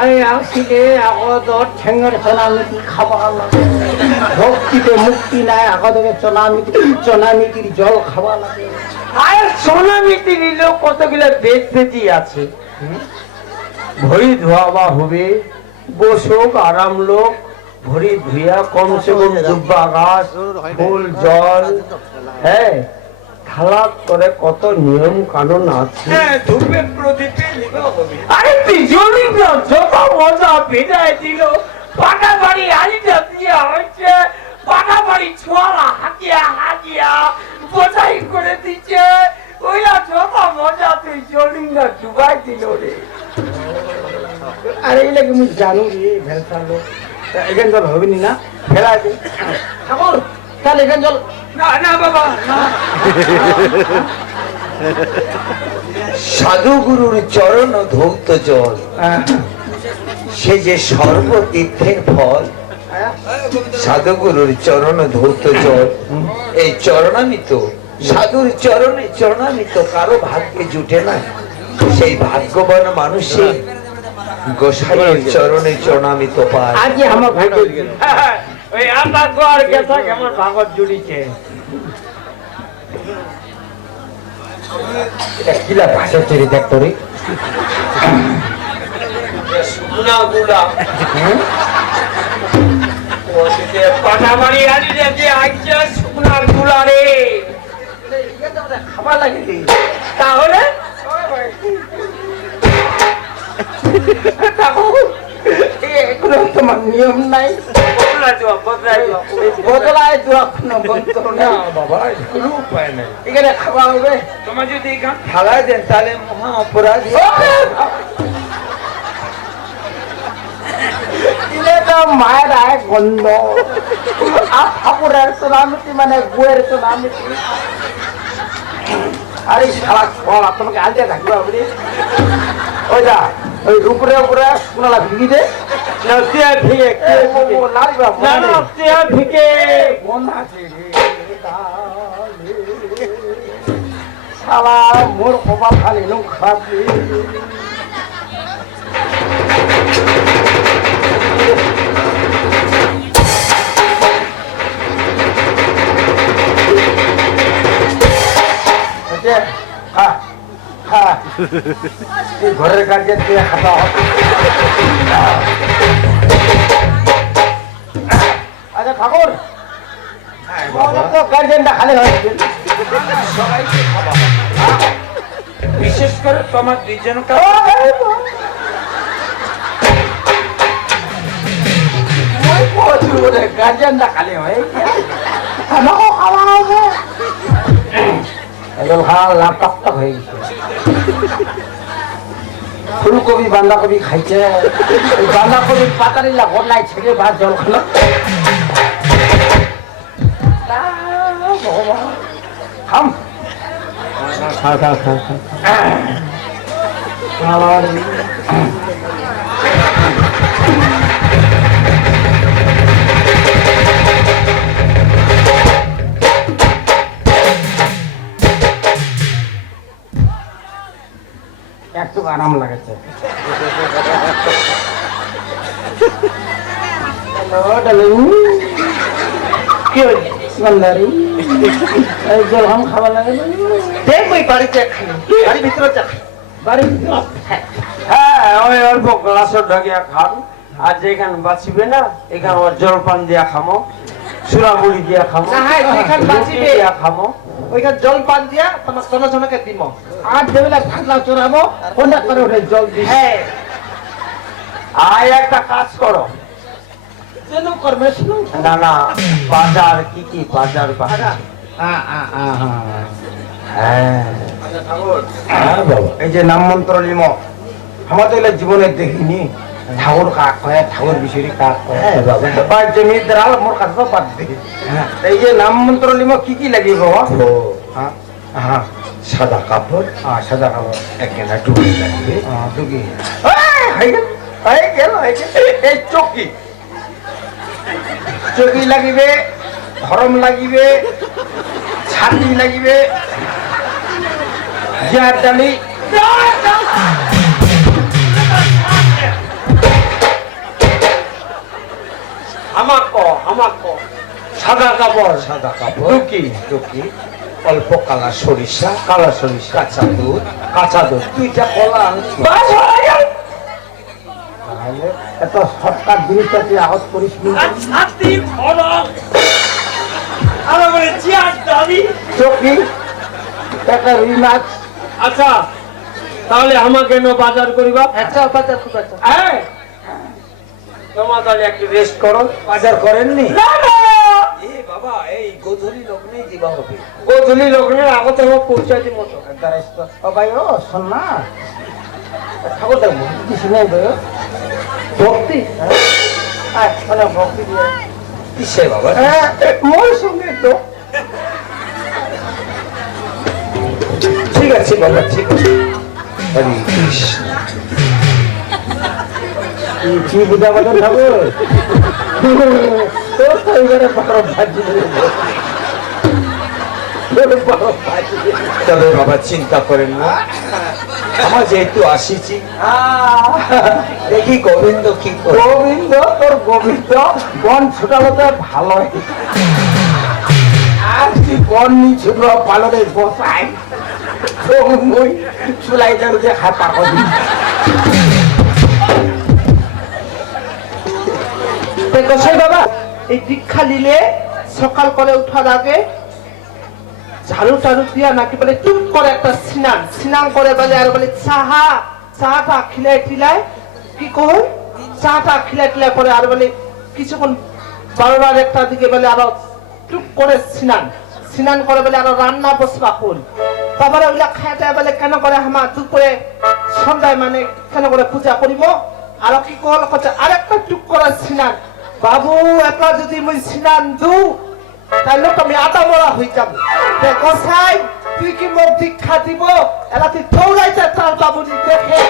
গোসাই আসিলে আগত ঠেঙ্গর চনামিতি খাবার লাগে। ভক্তিতে মুক্তি নাই আগতকে চনামিতি চনামিতির জল খাওয়া লাগে। আর সোনামিতি নিল কতগুলো বেদ বেদি আছে। ভরি ধোয়াবা হবে, বসুক আরাম লোক, ভরি ধুইয়া কমসে কম দুব্বা গাছ, ফুল, জল হ্যাঁ? খালাপ করে কত নিয়ম কানুন আছে? হ্যাঁ ধূপে প্রদীপে আরে বিজলি যত মজা বিদায় দিল। পাকা বাড়ি আলিটা দিয়ে হচ্ছে পাকা বাড়ি ছোয়ালা হাতিয়া হাতিয়া বোঝাই করে দিচ্ছে। ওইটা যত মজা তুই জলিঙ্গা ডুবাই দিল রে। আরে এই লাগে মুই জানো রে ভেলসা লোক? এখান জল হবে নি? ফেলা তাহলে এখান জল না না বাবা না। সাধুগুরুর চরণ ধৌত জল। সে যে সর্বতীর্থের ফল, সাধুগুরুর চরণ ধৌত জল। এই চরণামিত, সাধুর চরণে চরণামিত কারও ভাগ্যে জুটে না। সেই ভাগ্যবান মানুষই গোসাইয়ের চরণে চরণামিত পায়। আজকে আমার ভাগ্য ওই আটা গোয়ার গেছা কেমন ভাগত জুড়িছে। এটা কিলা ভাষা চেরি দেখতো রে শুকনা গুলা পাকা বাড়ি আলিটা দিয়ে আইছে শুকনা গুলা রে খাবার লাগে তাহলে এগুলো তোমার নিয়ম নাই বদলায় দোয়া কোনো বন্তর না বাবা কোনো উপায় নাই। এখানে খাওয়া হবে। তোমার যদি এখান দেন তাহলে মহা অপরাধ। মায়ের আয় গন্ধ। ঠাকুরের সোনামিতি মানে গুয়ের সোনামিতি। আরে শালা ফল তোমাকে আলতে থাকবে আপনি ওই যা। ওই উপরে উপরে কোনালা ভিগি দে না, তে ভিগে, না, না, তে ভিগে। শালা মোর কপাল খালি নো খারাপ রে। হচ্ছে? খা। এই ঘরের কাজে তুই খাতা হবে? আচ্ছা ঠাকুর। গার্জেনটা খালি হয়েছে বিশেষ করে তোমার দুইজনকে। গার্জেনটা খালি হয়ে আমাকেও খাওয়া হবে একদম লাভ টক হয়ে গেছে। ফুলকপি বাঁধাকপি খাইছে। বাঁধাকপি পাতারি লাগর নাই ছেড়ে ভাত জল খালো খাম খা খা খা খা একটু আরাম লাগেছে হ্যালো ডালিং কি হয়েছে এই জল হাম খাবার লাগে না? দেখ ওই ভিতরে বাড়ি হ্যাঁ। ওই অল্প গ্লাসের ঢাকিয়া খান। আর যেখানে বাঁচিবে না এখানে ওর জলপান দিয়া খামো। চূড়ামুড়ি দিয়া খামো। হ্যাঁ, যেখানে রুটি বাঁচিবে। দিয়া খামো। ওইখানে জল পান দিয়া তোমার সোনা সোনাকে দিব আর চড়াবো করে ওঠে হ্যাঁ। একটা কাজ করো। কেন করবে শুনুন না না বাজার কি কি বাজার বাজার। হ্যাঁ হ্যাঁ। হ্যাঁ হ্যাঁ হ্যাঁ হ্যাঁ এই যে নাম মন্ত্র লিম আমাদের জীবনে দেখিনি। ঠাকুর কাক হয় ঠাকুর বিষয়ী কাক হয়। হ্যাঁ বা জমিদার আল মোর কাছে তো বাদ দে এই যে নাম মন্ত্র লিম কি কি লাগি বাবা? ও। হ্যাঁ হ্যাঁ। সাদা কাপড় হ্যাঁ সাদা খাবার একখানা টুপি লাগবে। হয়ে গেল। এই চকি। চকি লাগিবে ধরম লাগিবে ছাতি লাগিবে জিয়ার ডালি আমার ক আমার ক। সাদা কাপড় সাদা কাপড়। টুকি টুকি অল্প কালা সরিষা কালা সরিষা কাঁচা দুধ কাঁচা দুধ দুইটা কলা। তাহলে এত সরকার জিনিসটা তুই আহত করিস চকি একটা রুই মাছ আচ্ছা তাহলে আমাকে নো বাজার করিবা? একটা বাজার খুব একটা হ্যাঁ তোমার তাহলে একটু রেস্ট করো। বাজার করেননি? না না। বাবা এই গোধূলি লগ্নেই দিবা হবে। গোধূলি লগ্নের আগতে পৌঁছাতে মতো ও ভাই ও শোন না। ঠাকুর দেখব কিছু নেই ভক্তি? হ্যাঁ। মানে ভক্তি দিয়ে। কিসে বাবা? হ্যাঁ মোর সঙ্গে তো। ঠিক আছে বাবা ঠিক আছে। হরে কৃষ্ণ। কি বুঝা বলেন ঠাকুর? তবে বাবা চিন্তা করেন না। আমার যেহেতু আসিছি দেখি গোবিন্দ কি গোবিন্দ তোর গোবিন্দ বন ছুটালো তো ভালো আর বন নি ছুটলো বসাই। চুলাই যে হাতা করি। গোসাই বাবা? এই দীক্ষা নিলে সকাল করে উঠার আগে ঝাড়ু টাড়ু দিয়া নাকি বলে টুক করে একটা স্নান স্নান করে বলে আর বলে চাহা চাটা খিলাই টিলায় কি কহ চাটা খিলাই টিলাই করে আর বলে কিছুক্ষণ বারোটার একটা দিকে বলে আরও টুক করে স্নান স্নান করে বলে আরও রান্না বসবা ফুল তারপরে ওইলা খাইতে বলে কেন করে আমার দুপুরে, সন্ধ্যায় মানে কেন করে পূজা করিব? আর কি কল কথা আরেকটা টুক করে স্নান। বাবু একলা যদি মুই স্নান দু তাহলে তো আমি আটা মরা হয়ে যাব। তে গোসাই তুই কি মোক দীক্ষা দিব? এলা তুই দৌড়াইতে তার বাবুজি দেখে।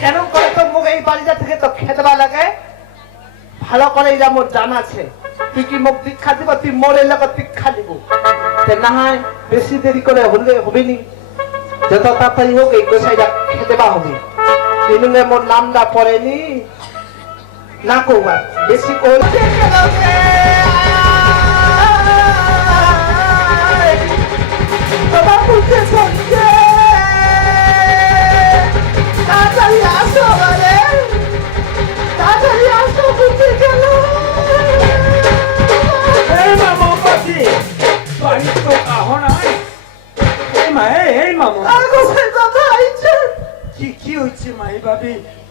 কেন করে তো মোক এই বাড়িটা থেকে তো খেতবা লাগে? ভালো করে এটা মোর জানা আছে। তুই কি মোক দীক্ষা দিব? তুই মোরের লগত দীক্ষা দিব। তে না হয় বেশি দেরি করে হলে হবে নি যত তাড়াতাড়ি হোক এই গোসাইটা খেতে বা হবে তিনুনে মোর নামটা পড়েনি না কৌবা বেশি বাড়ি তো কাহো নাই। এই মা এই মামা। আর বাবা আইছে কি কি হচ্ছে মাই ভাবি? চাল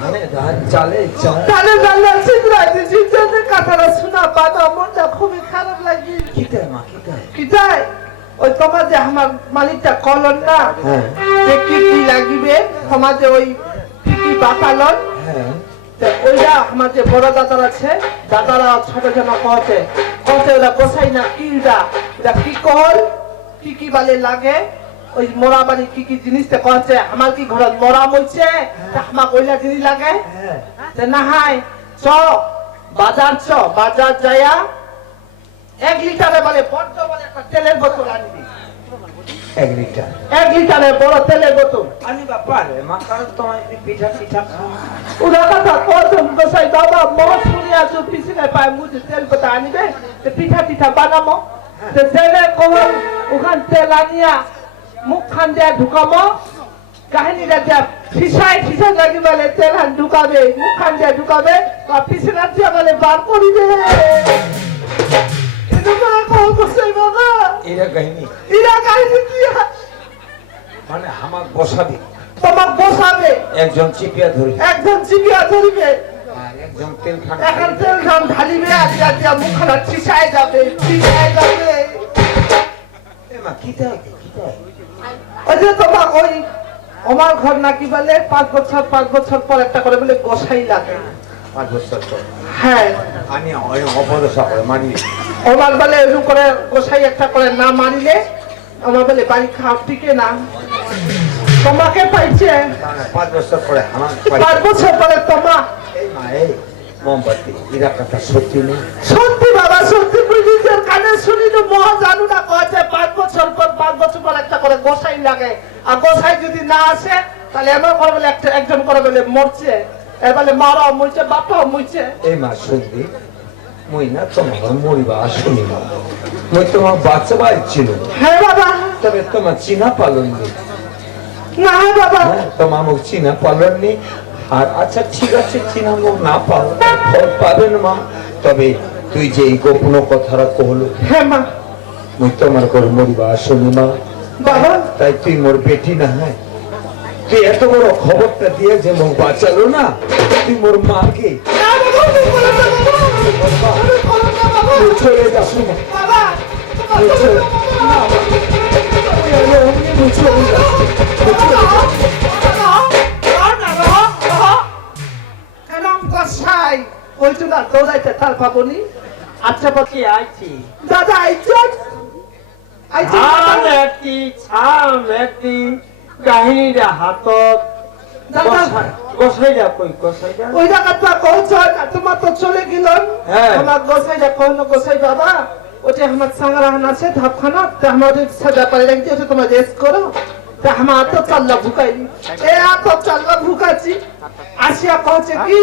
তাহলে জানলা ছিদ্রাইতে ছিদ্রাইতে কাতারা শোনা বাবা মনটা খুবই খারাপ লাগে। কিতায় মা কিতায় কি ওই তোমার যে আমার মালিকটা কলন না? হ্যাঁ। যে কি কি লাগিবে? তোমার ওই কি কি বাতালন। হ্যাঁ। ওইটা আমার যে বড় দাদার আছে। দাদারা ছোট জন কহতে কহতে ওরা গোসাই না কি এটা কি কল? কি কি বালে লাগে? ওই মরা বাড়ি কি কি জিনিস তে কহছে আমার কি ঘরত মরা তা আমার ওইলা জিনিস লাগে। তে না হাই চ বাজার চ বাজার যায়া এক লিটারে বলে বড্ড বলে একটা তেলের বোতল আনবি। এক লিটার। এক লিটারের বড় তেলের বোতল। আনি বাপা রে মা কারণ তোমার এই পিঠা পিঠা খাওয়া ওরা কথা কজন গোসাই বাবা মদ শুনে আছো পিছনে পায় মুঝে তেল কথা আনিবে? পিঠা পিঠা বানামো। তে জেনে কহন ওখান তেল আনিয়া মুখ খান দেয়া ঢুকামো কাহিনীটা যা ফিসাই ফিসাই লাগি বলে তেল হান ঢুকাবে মুখ খান দেয়া ঢুকাবে। বা পিছনে দিয়া বলে বার করিবে। মানে হামাক বসাবি। তোমার বসাবে। একজন চিপিয়া একজন ধরিবে। একজন তেল খান এখন তেল ঢালিবে আর মুখখানা যাবে যাবে। এ মা ওই যে তোমার ওই আমার ঘর নাকি বলে পাঁচ বছর পাঁচ বছর পর একটা করে বলে গোসাই লাগে। পাঁচ বছর পর? হ্যাঁ। আমি অপদশা করে মানি আমার বলে এরকম করে গোসাই একটা করে না মানিলে আমার বলে বাড়ি খাও টিকে না? তোমাকে পাইছে? পাঁচ বছর পরে আমার পাঁচ বছর পরে তোমা এই মা এই মোমবাতি এরা কথা সত্যি নেই সত্যি বাবা সত্যি বুঝি কানে শুনিনি মহা জানু না কছে লাগে। আর গোসাই যদি না আসে তাহলে এমন করে বলে একটা একজন করে বলে মরছে। এর মারাও মরছে বাপাও মরছে। এই মা শুনবি? মুই না তোমার মরিবা আসুনি মা মুই তোমার বাচ্চা বাই ছিল। হ্যাঁ বাবা। তবে তোমার চিনা পালন না হ্যাঁ বাবা। হ্যাঁ, তোমার মুখ চিনা পালন নেই আর আচ্ছা ঠিক আছে চিনা মুখ না পাও ফল পাবেন মা। তবে তুই যে এই গোপন কথাটা কহলো হ্যাঁ মা। মুই তোমার ঘর মরিবা আসলি মা। বাবা। তাই তুই মোর বেটি না হ্যাঁ? তুই এত বড় খবরটা দিয়ে যে মুখ বাঁচালো না তুই মোর মাকে। চলে যাস না পাবনি? আচ্ছা কি আইছি। দাদা আইছেন? ছাম দাদা? একটি ছাম একটি কাহিনীটা হাতত। দাদা। কই গোসাইটা ওই জায়গাটা কৌছ তোমার তো চলে গেল হ্যাঁ। আমার গোসাইটা কহলো গোসাই বাবা ওটা আমার সাংরাহান আছে ধাপখানা। তা আমাদের সাজা পারে রাখছি ওটা তোমার রেস্ট করো। তা আমার তো চাল্লা ভুকাই এ এত চাল্লা ভুকাছি আসিয়া কি?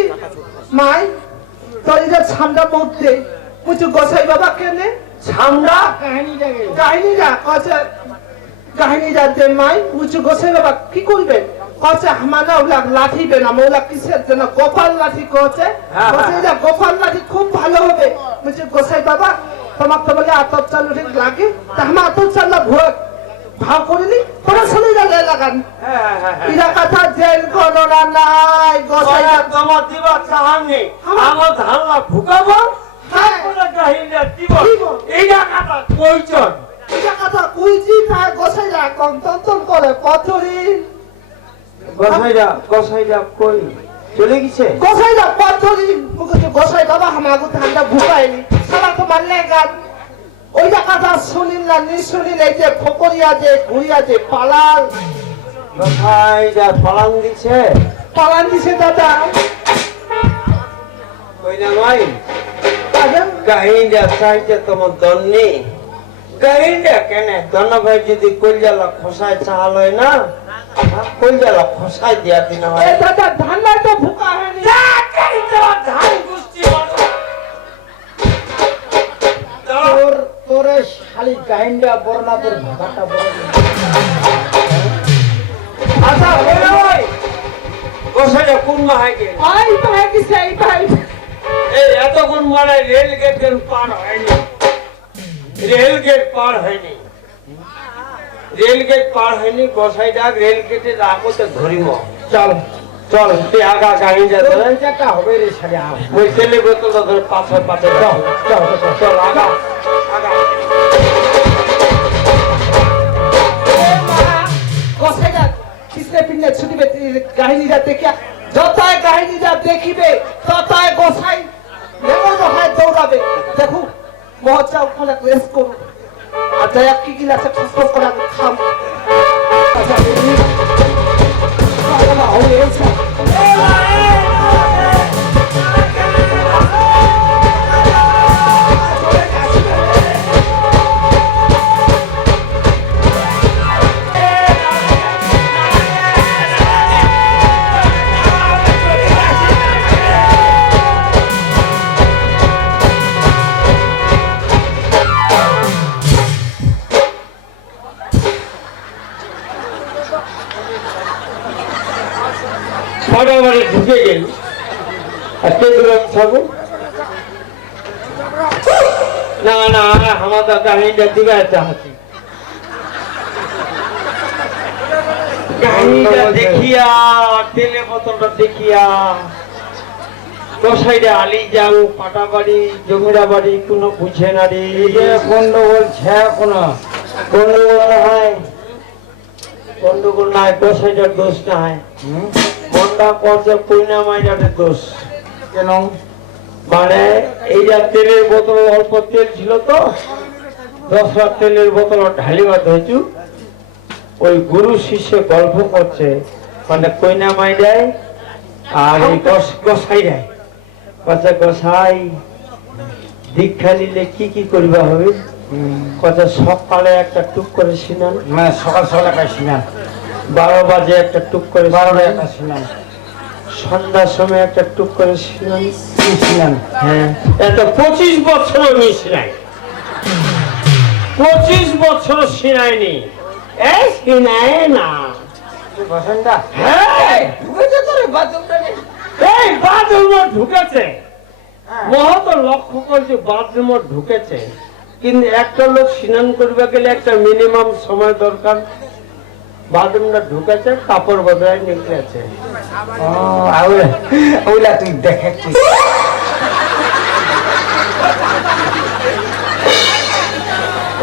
মাই তোর এই যে ছামড়া মধ্যে বুঝছ গোসাই বাবা কেনে? ছামড়া? কাহিনী যা কছে কাহিনী জানতে মাই বুঝছ গোসাই বাবা কি করবেন কছে আমার না ওগুলা লাঠি বেনা ওগুলা কিসের জন্য গোপাল লাঠি কছে হ্যাঁ, হ্যাঁ। গোপাল লাঠি খুব ভালো হবে। বুঝছ গোসাই বাবা তোমার তো বলে আতর চালু লাগে? তা আমার আতর চাল্লা ভোগ ভাব করিনি কোনো শুনে যাবে লাগান হ্যাঁ হ্যাঁ হ্যাঁ ইরা কথা জেল গণনা নাই গোসাই ওরা তোমার দিবার চাহান নেই আমার ধানলা ঢুকাবো হ্যাঁ। তারপরে কাহিনীটা দিব দিব। এই জায়গাটা ইরা কথা কুইজি তাই গোসাই যা করে পথরি। গোসাইটা গোসাইটা কই? চলে গেছে? গোসাই না মুখে তো বাবা মানলে গান ওই কথা শুনিল না নি শুনিল এই যে ফকরিয়া যে ঘুরিয়া যে পালাল। গোসাইটা পালান দিছে? পালান দিছে দাদা। কই না আগে কাহিনীটা চাইতে তোমার দন নেই। কাহিনীটা কেন? দন ভাই যদি কলজালা খসায় চাহাল হয় না? কলজালা খসায় দিয়া দিন হয়। দাদা ধান্ডা তো ভুকা হয়নি। ধান খালি বড় না তোর ভাষাটা বড়। আচ্ছা বলে গোসাইটা কোন গে আই ভাই দিছে এই ভাই এই এতক্ষণ মানে রেল গেটের পার হয়নি। রেল গেট পার হয়নি। রেল গেট পার হয়নি গোসাইটা রেল গেটে রাখতে ধরিব। চল। চল তুই আগা গাড়ি যাতে বিচারটা হবে রে সাড়ে ওই তেলে বোতলটা ধরে পাথর পাথর চল চল চল আগা। আগা। কিসনে পিনে ছুটিবে কাহিনীটা দেখিয়া যতই কাহিনীটা দেখিবে ততই গোসাই এমন হয় দৌড়াবে। দেখো মহচা ওখানে রেস করুন আর দয়া কি কি আছে খস খস খাম। ফটাফট কাহিনীটা দেখিয়া তেলে বোতলটা দেখিয়া আলি যাও জমিরা বাড়ি কোনো বুঝে না রে। গন্ডগোল ছে কোনো। গন্ডগোল না হয়। গন্ডগোল না হয় দোষ না হয়। মনটা করছে কইনা মাইনাটের দোষ। কেন? মানে এই যে তেলের বোতল অল্প তেল ছিল তো। দশ বার তেলের বোতল ঢালিবার হয়েছু। ওই গুরু শিষ্য গল্প করছে মানে কইনা মাই দেয় আর এই গস- গোসাই দেয় কচ্ছে গোসাই দীক্ষা নিলে কি কি করিবা হবে? কত সকালে একটা টুক করে সিনান। মানে সকাল সকাল একটা সিনান। বারো বাজে একটা টুক করে সিনান, একটা সিনান। সন্ধ্যার সময় একটা টুক করে সিনান। হ্যাঁ। এত পঁচিশ বছর আমি সিনাই পঁচিশ বছর সিনাইনি। এই না। হ্যাঁ। এই বাথরুমে ঢুকেছে। মহত লক্ষ্য করছে বাথরুমে ঢুকেছে কিন্তু একটা লোক স্নান করবে গেলে একটা মিনিমাম সময় দরকার। বাথরুমটা ঢুকেছে কাপড় বদলায় নিকলেছে। ওইলা তুই দেখেছিস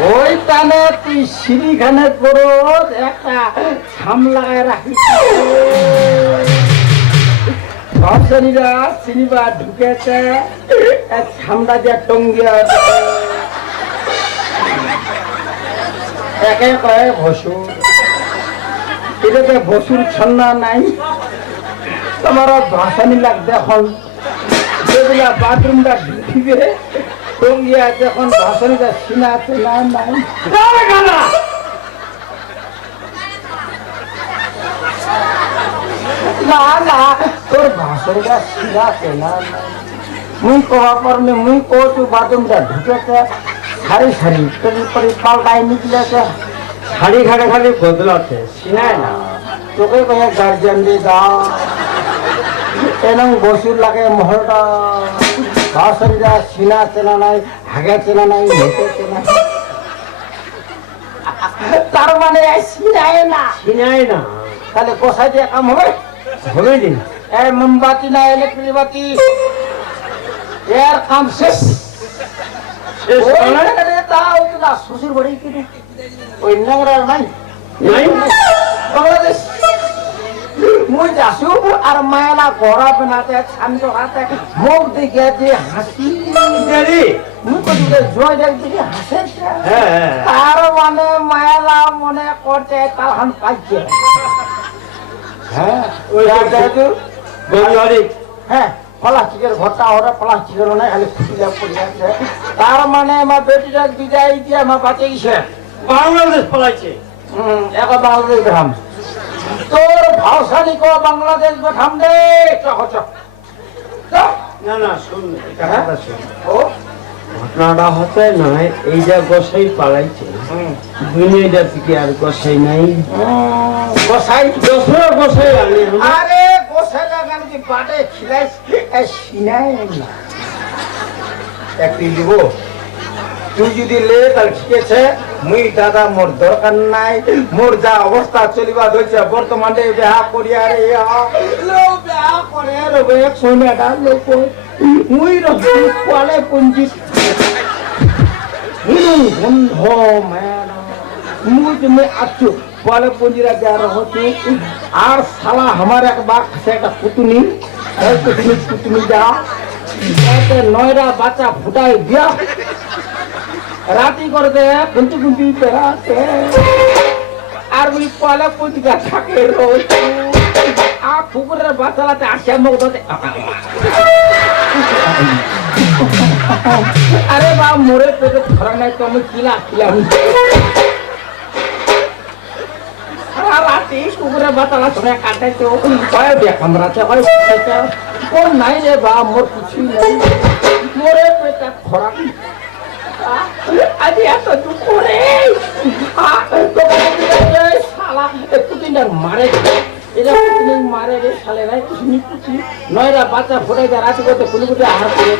ওই টানে তুই সিঁড়িখানে করো একটা ছাম লাগায় রাখিস ভাবসানিরা সিনেমা ঢুকেছে ছামটা দিয়ে টঙ্গিয়া একে কয়ে ভসুর। এটাকে ভসুর ছন্না নাই। তোমার ভাসানি লাগ দেখুন যেগুলা বাথরুমটা ঢুকিবে যখন না নাই। না না তোর ভাসানিটা সিনা না নাই। মুই কবা পারলে মুই কচু বাথরুমটা ঢুকেছে সারি সারি তোর পরে পাল্টাই নিকলেছে। খালি বদলাতে না। তোকে কয়ে গার্জিয়ান দিয়ে দাও। এরকম বসুর লাগে মহলটা। ভাষণটা সিনা চেনা নাই হাগে চেনা নাই হেঁটে চেনা নাই। তার মানে সিনায় না। সিনায় না। তাহলে কষাই দিয়ে কাম হবে? হবে দিন এ মোমবাতি না ইলেকট্রিক বাতি। এর কাম শেষ। শ্বশুর বাড়ি কিনে ওই নাই বাংলাদেশ। মুই যাসু আর মায়ালা গড়া বেনাতে ছান্দ হাতে মুখ দিকে যে হাসি দেরি মুই কত জয় দেখ দিকে হাসে হ্যাঁ হ্যাঁ। তার মানে মায়ালা মনে করতে তার হান পাইছে। হ্যাঁ ওই দেখো বন্ধুয়ারি হ্যাঁ প্লাস্টিকের ঘরটা ওরা প্লাস্টিকের খালি পড়ে আছে তার মানে আমার বেটিটা বিদায় দিয়ে আমার বাঁচে গেছে। বাংলাদেশ পলাইছে। হুম, এখন বাংলাদেশ বেঠাম তোর ভাষানি কো বাংলাদেশ বেঠাম দে। না না শুন হ্যাঁ? কথা শুন। ও? ঘটনাটা হতে নয় এই যা গোসাই পালাইছে। দুনিয়াটা থেকে আর গোসাই নাই। গোসাই। দশরা গোসাই আনি আরে গোসাই লাগান কি বাটে খিলাইস? সিনাই একটি দিব? তুই যদি লে তাহলে ঠিক আছে মুই দাদা, মোর দরকার নাই। মোর যা অবস্থা চলিবা ধরছে, বর্তমানে বিয়া করিয়া রে বিয়া করে রবে সোনাটা লোক মুই রবে কোয়ালে পুঞ্জি। বন্ধ ম্যাডাম মুই তুমি আছো বলে পুঞ্জিরা যা রহতে আর সালা আমার এক বাক, সে একটা পুতুনি। পুতুনি যা। নয়রা বাচ্চা ফুটাই দিয়া রাতি করে দে কুন্তি কুন্তি বেড়াতে আর ওই পলে পুঞ্জিরা থাকে রোজ। আর পুকুরের বাচ্চালাতে আসে মুখ ধরতে আরে বা, মোরে পেটে ধরা নাই তো আমি কিলা খিলাম রাতে বাতালা ধরে হয় খাইতে ও নাই রে বা, মোর কিছু নাই। মোরে পেটে খরা আজ এত দুঃখ রে শালা কুটিনার মারে এরা কুটিনার মারে কুটি বাচ্চা ফোটাই দেয় রাতে করতে কুলি কুটি আহার করে